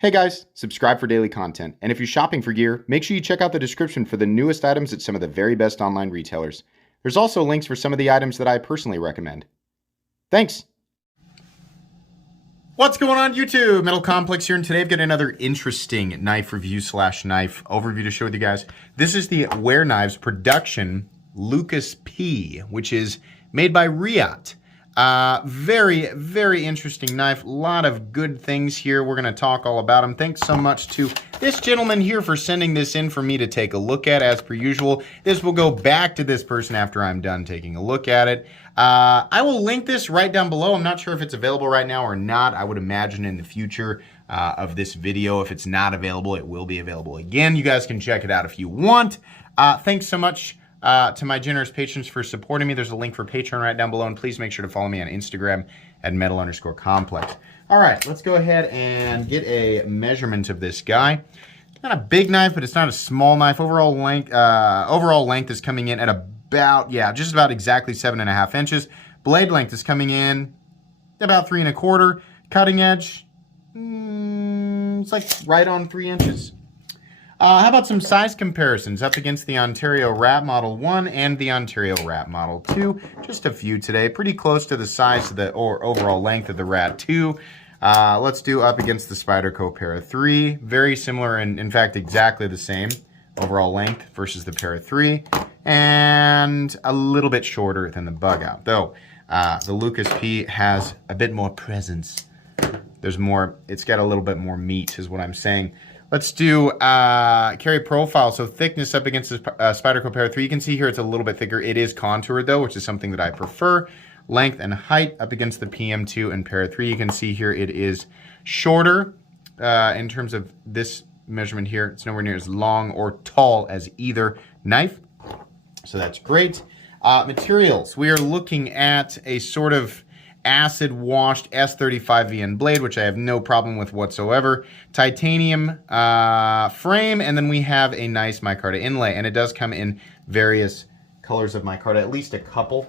Hey guys, subscribe for daily content. And if you're shopping for gear, make sure you check out the description for the newest items at some of the very best online retailers. There's also links for some of the items that I personally recommend. Thanks! What's going on YouTube? Metal Complex here, and today I've got another interesting knife review / knife overview to share with you guys. This is the Wehr Knives Production Lukas-P, which is made by Wehr. Very interesting knife. A lot of good things here. We're going to talk all about them. Thanks so much to this gentleman here for sending this in for me to take a look at. As per usual, this will go back to this person after I'm done taking a look at it. I will link this right down below. I'm not sure if it's available right now or not. I would imagine in the future of this video, if it's not available, it will be available again. You guys can check it out if you want. Thanks so much to my generous patrons for supporting me. There's a link for Patreon right down below, and please make sure to follow me on Instagram at metal_complex. All right, let's go ahead and get a measurement of this guy. Not a big knife, but it's not a small knife. Overall length is coming in at about, just about exactly 7.5 inches. Blade length is coming in about 3 1/4. Cutting edge, it's like right on 3 inches. How about some size comparisons up against the Ontario Rat Model 1 and the Ontario Rat Model 2? Just a few today, pretty close to the size of the overall length of the Rat 2. Let's do up against the Spyderco Para 3. Very similar, and in fact exactly the same overall length versus the Para 3. And a little bit shorter than the Bug Out, though the Lukas-P has a bit more presence. There's more, it's got a little bit more meat is what I'm saying. Let's do carry profile. So thickness up against the Spyderco Para 3. You can see here it's a little bit thicker. It is contoured though, which is something that I prefer. Length and height up against the PM2 and Para 3. You can see here it is shorter in terms of this measurement here. It's nowhere near as long or tall as either knife. So that's great. Materials. We are looking at a sort of acid washed S35 VN blade, which I have no problem with whatsoever. Titanium frame, and then we have a nice micarta inlay, and it does come in various colors of micarta, at least a couple.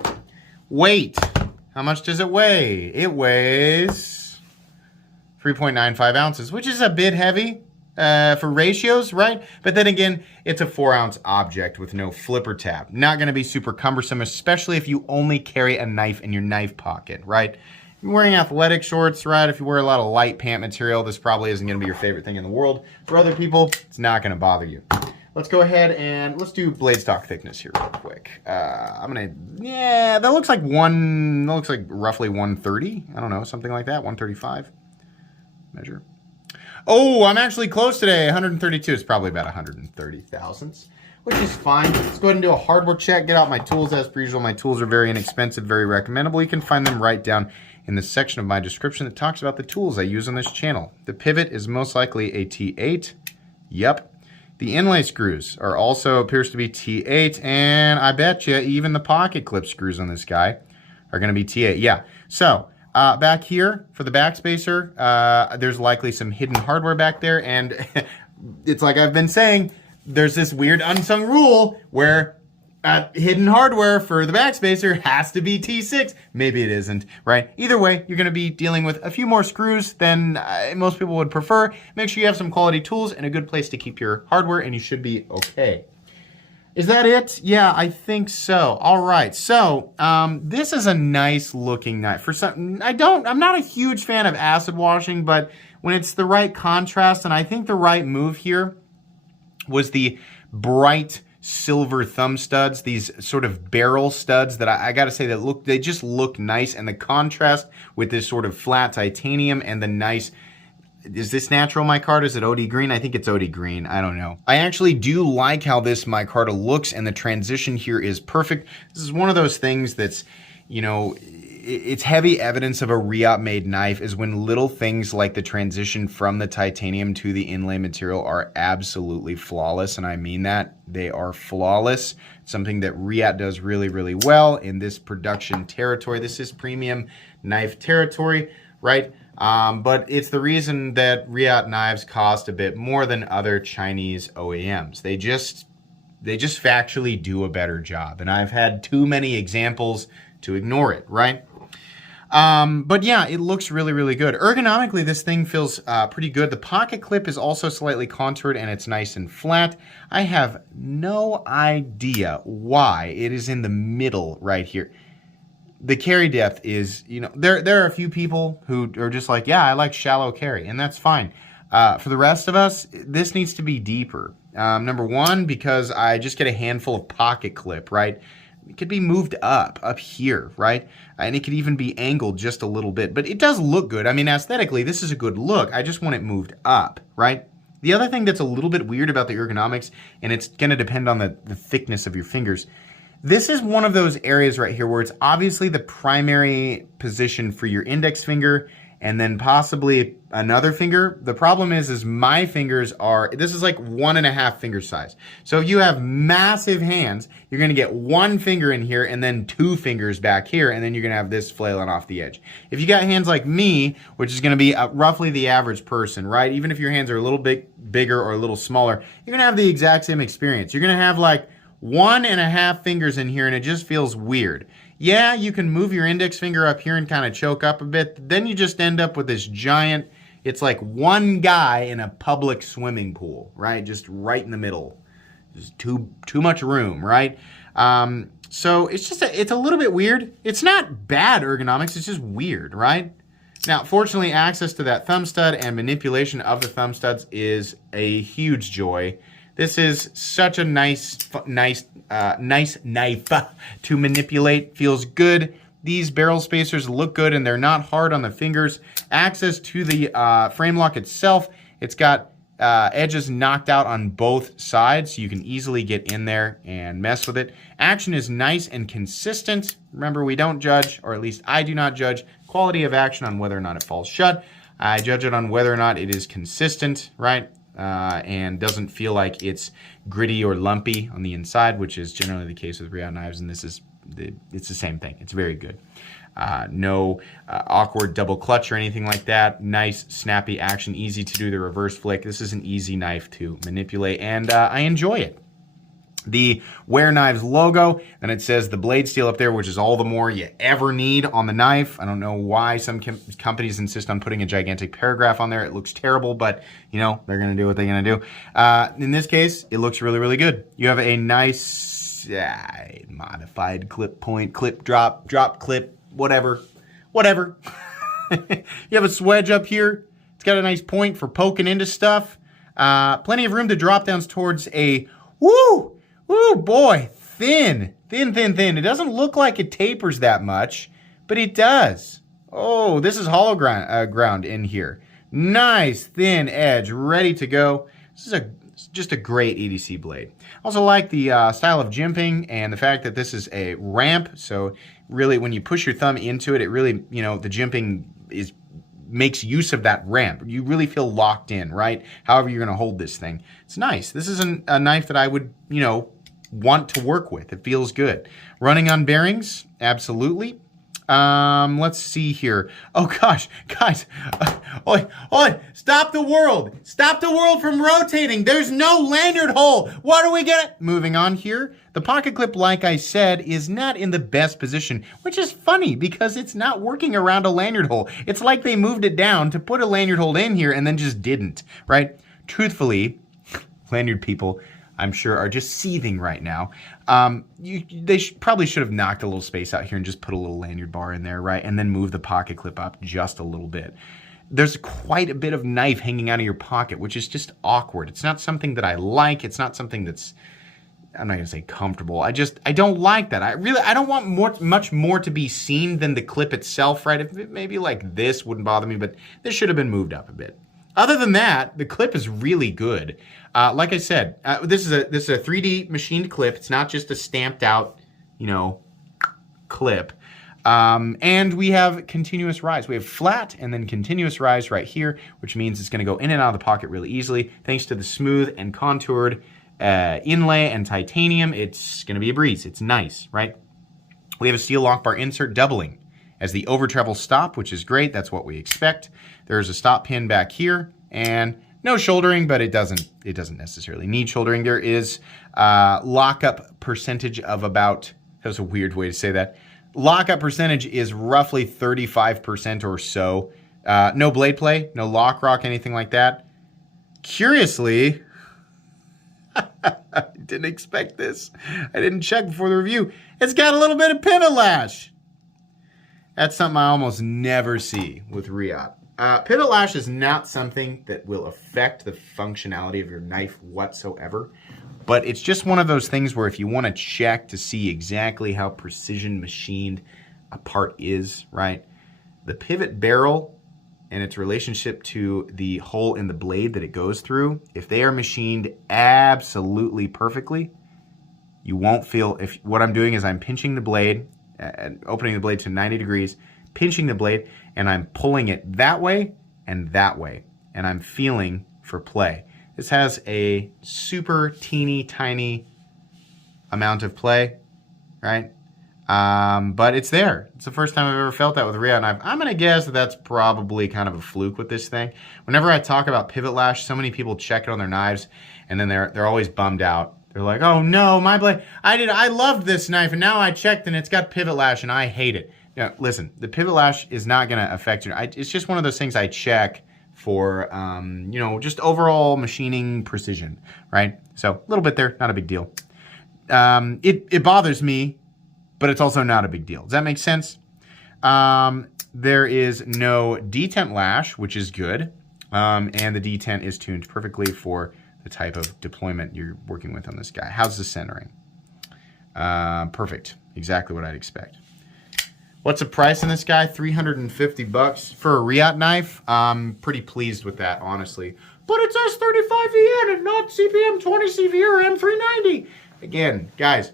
Weight. How much does it weigh? It weighs 3.95 ounces, which is a bit heavy for ratios, right? But then again, it's a 4-ounce object with no flipper tab. Not going to be super cumbersome, especially if you only carry a knife in your knife pocket, right? If you're wearing athletic shorts, right? If you wear a lot of light pant material, this probably isn't going to be your favorite thing in the world. For other people, it's not going to bother you. Let's go ahead and let's do blade stock thickness here real quick. That looks like roughly 130. I don't know, something like that, 135. Measure. Oh, I'm actually close today. 132 is probably about 130 thousandths, which is fine. Let's go ahead and do a hardware check. Get out my tools as per usual. My tools are very inexpensive, very recommendable. You can find them right down in the section of my description that talks about the tools I use on this channel. The pivot is most likely a T8. Yep. The inlay screws are also appears to be T8, and I bet you even the pocket clip screws on this guy are going to be T8. Yeah. So back here for the backspacer, there's likely some hidden hardware back there, and it's like I've been saying, there's this weird unsung rule where hidden hardware for the backspacer has to be T6. Maybe it isn't, right? Either way, you're going to be dealing with a few more screws than most people would prefer. Make sure you have some quality tools and a good place to keep your hardware, and you should be okay. Is that it? Yeah, I think so. All right. So this is a nice looking knife. For some, I'm not a huge fan of acid washing, but when it's the right contrast, and I think the right move here was the bright silver thumb studs, these sort of barrel studs that I gotta say that they just look nice, and the contrast with this sort of flat titanium and the nice. Is this natural micarta? Is it OD green? I think it's OD green. I don't know. I actually do like how this micarta looks, and the transition here is perfect. This is one of those things that's, you know, it's heavy evidence of a Wehr-made knife is when little things like the transition from the titanium to the inlay material are absolutely flawless, and I mean that. They are flawless. Something that Wehr does really well in this production territory. This is premium knife territory, right? But it's the reason that Wehr knives cost a bit more than other Chinese OEMs. They just factually do a better job, and I've had too many examples to ignore it, right? But yeah, it looks really, really good. Ergonomically, this thing feels pretty good. The pocket clip is also slightly contoured and it's nice and flat. I have no idea why it is in the middle right here. The carry depth is, you know, there are a few people who are just like, yeah, I like shallow carry, and that's fine. For the rest of us, this needs to be deeper. Number one, because I just get a handful of pocket clip, right? It could be moved up here, right? And it could even be angled just a little bit, but it does look good. I mean, aesthetically, this is a good look. I just want it moved up, right? The other thing that's a little bit weird about the ergonomics, and it's gonna depend on the thickness of your fingers, this is one of those areas right here where it's obviously the primary position for your index finger and then possibly another finger. The problem is my fingers are, this is like 1.5 finger size. So if you have massive hands, you're gonna get one finger in here and then 2 fingers back here, and then you're gonna have this flailing off the edge. If you got hands like me, which is gonna be roughly the average person, right? Even if your hands are a little bit bigger or a little smaller, you're gonna have the exact same experience. You're gonna have like 1.5 fingers in here and it just feels weird. Yeah, you can move your index finger up here and kind of choke up a bit. Then you just end up with this giant, it's like one guy in a public swimming pool, right? Just right in the middle. Just too much room, right? So it's a little bit weird. It's not bad ergonomics, it's just weird, right? Now, fortunately, access to that thumb stud and manipulation of the thumb studs is a huge joy. This is such a nice knife to manipulate. Feels good. These barrel spacers look good and they're not hard on the fingers. Access to the frame lock itself. It's got edges knocked out on both sides, so you can easily get in there and mess with it. Action is nice and consistent. Remember, we don't judge, or at least I do not judge, quality of action on whether or not it falls shut. I judge it on whether or not it is consistent, right? And doesn't feel like it's gritty or lumpy on the inside, which is generally the case with Wehr knives, and it's the same thing. It's very good. No awkward double clutch or anything like that. Nice, snappy action, easy to do the reverse flick. This is an easy knife to manipulate, and I enjoy it. The Wehr Knives logo, and it says the blade steel up there, which is all the more you ever need on the knife. I don't know why some companies insist on putting a gigantic paragraph on there. It looks terrible, but you know, they're gonna do what they're gonna do. In this case, it looks really, really good. You have a nice modified clip point, clip drop clip, whatever. You have a swedge up here. It's got a nice point for poking into stuff. Plenty of room to drop downs towards a, woo boy, thin. It doesn't look like it tapers that much, but it does. Oh, this is hollow ground in here. Nice thin edge, ready to go. This is just a great EDC blade. Also like the style of jimping and the fact that this is a ramp. So really, when you push your thumb into it, it really, you know, the jimping makes use of that ramp. You really feel locked in, right? However you're gonna hold this thing. It's nice. This is a knife that I would, you know, want to work with. It feels good. Running on bearings, absolutely. Let's see here. Oh gosh, guys, oi, stop the world. Stop the world from rotating. There's no lanyard hole. What are we gonna? Moving on here. The pocket clip, like I said, is not in the best position, which is funny because it's not working around a lanyard hole. It's like they moved it down to put a lanyard hole in here and then just didn't, right? Truthfully, lanyard people, I'm sure, are just seething right now. They probably should have knocked a little space out here and just put a little lanyard bar in there, right? And then move the pocket clip up just a little bit. There's quite a bit of knife hanging out of your pocket, which is just awkward. It's not something that I like. It's not something that's, I'm not gonna say comfortable. I don't like that. I don't want much more to be seen than the clip itself, right? If it maybe like this wouldn't bother me, but this should have been moved up a bit. Other than that, the clip is really good. Like I said, this is a 3D machined clip. It's not just a stamped out, you know, clip. And we have continuous rise. We have flat and then continuous rise right here, which means it's going to go in and out of the pocket really easily. Thanks to the smooth and contoured inlay and titanium, it's going to be a breeze. It's nice, right? We have a steel lock bar insert doubling as the over travel stop, which is great. That's what we expect. There's a stop pin back here and no shouldering, but it doesn't necessarily need shouldering. There is lockup percentage of about, that was a weird way to say that, Lockup percentage is roughly 35% or so. No blade play, no lock rock, anything like that. Curiously, I didn't expect this. I didn't check before the review. It's got a little bit of pivot lash. That's something I almost never see with Riot. Pivot lash is not something that will affect the functionality of your knife whatsoever, but it's just one of those things where if you want to check to see exactly how precision machined a part is, right? The pivot barrel and its relationship to the hole in the blade that it goes through, if they are machined absolutely perfectly, you won't feel, if what I'm doing is I'm pinching the blade, and opening the blade to 90 degrees, pinching the blade, and I'm pulling it that way, and I'm feeling for play. This has a super teeny tiny amount of play, right? But it's there. It's the first time I've ever felt that with a Riot knife. I'm going to guess that that's probably kind of a fluke with this thing. Whenever I talk about pivot lash, so many people check it on their knives, and then they're always bummed out. They're like, oh no, my blade, I loved this knife, and now I checked, and it's got pivot lash, and I hate it. Now, listen, the pivot lash is not going to affect you. It's just one of those things I check for, just overall machining precision, right? So a little bit there, not a big deal. It bothers me, but it's also not a big deal. Does that make sense? There is no detent lash, which is good. And the detent is tuned perfectly for the type of deployment you're working with on this guy. How's the centering? Perfect. Exactly what I'd expect. What's the price on this guy? $350 for a Riot knife. I'm pretty pleased with that, honestly. But it's S35VN and not CPM 20CV or M390. Again, guys,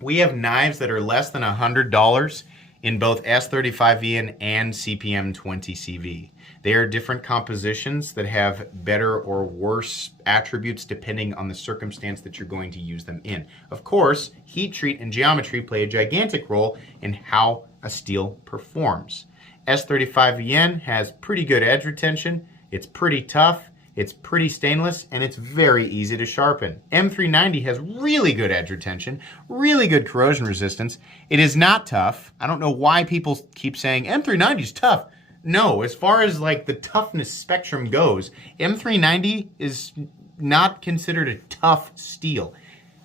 we have knives that are less than $100 in both S35VN and CPM 20CV. They are different compositions that have better or worse attributes depending on the circumstance that you're going to use them in. Of course, heat treat and geometry play a gigantic role in how a steel performs. S35VN has pretty good edge retention, it's pretty tough, it's pretty stainless, and it's very easy to sharpen. M390 has really good edge retention, really good corrosion resistance. It is not tough. I don't know why people keep saying M390 is tough. No, as far as like the toughness spectrum goes, M390 is not considered a tough steel.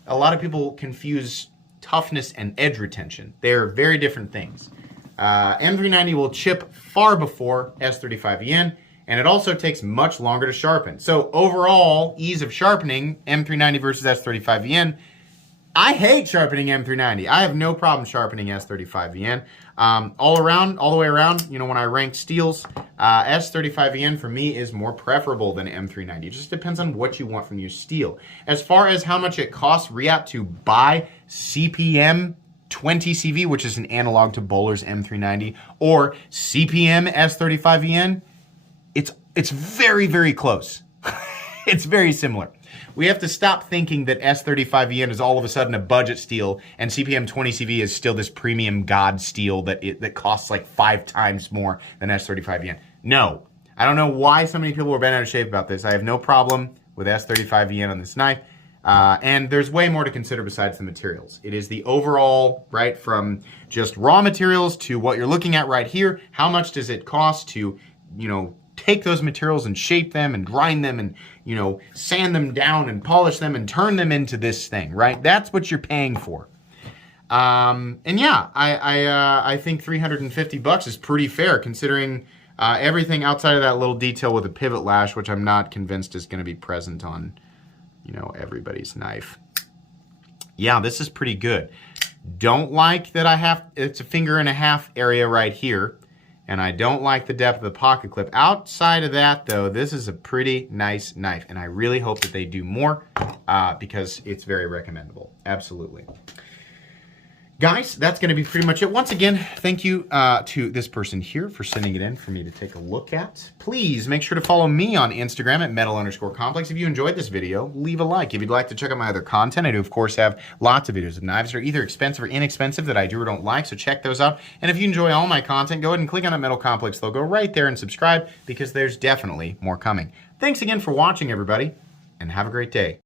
A lot of people confuse toughness and edge retention. They are very different things. M390 will chip far before S35VN, and it also takes much longer to sharpen. So overall, ease of sharpening, M390 versus S35VN, I hate sharpening M390. I have no problem sharpening S35VN. All the way around, when I rank steels, S35VN for me is more preferable than M390. It just depends on what you want from your steel. As far as how much it costs Riot to buy CPM 20CV, which is an analog to Bowler's M390, or CPM S35VN, it's very, very close. It's very similar. We have to stop thinking that S35VN is all of a sudden a budget steel and CPM 20CV is still this premium god steel that costs like 5 times more than S35VN. No. I don't know why so many people were bent out of shape about this. I have no problem with S35VN on this knife. And there's way more to consider besides the materials. It is the overall, right, from just raw materials to what you're looking at right here. How much does it cost to, take those materials and shape them and grind them and, sand them down and polish them and turn them into this thing, right? That's what you're paying for. And yeah, I think $350 is pretty fair considering everything outside of that little detail with a pivot lash, which I'm not convinced is going to be present on, everybody's knife. Yeah, this is pretty good. Don't like that it's a 1.5 finger area right here. And I don't like the depth of the pocket clip. Outside of that, though, this is a pretty nice knife. And I really hope that they do more because it's very recommendable. Absolutely. Guys, that's going to be pretty much it. Once again, thank you to this person here for sending it in for me to take a look at. Please make sure to follow me on Instagram at metal_complex. If you enjoyed this video, leave a like. If you'd like to check out my other content, I do, of course, have lots of videos of knives that are either expensive or inexpensive that I do or don't like, so check those out. And if you enjoy all my content, go ahead and click on that Metal Complex logo right there and subscribe because there's definitely more coming. Thanks again for watching, everybody, and have a great day.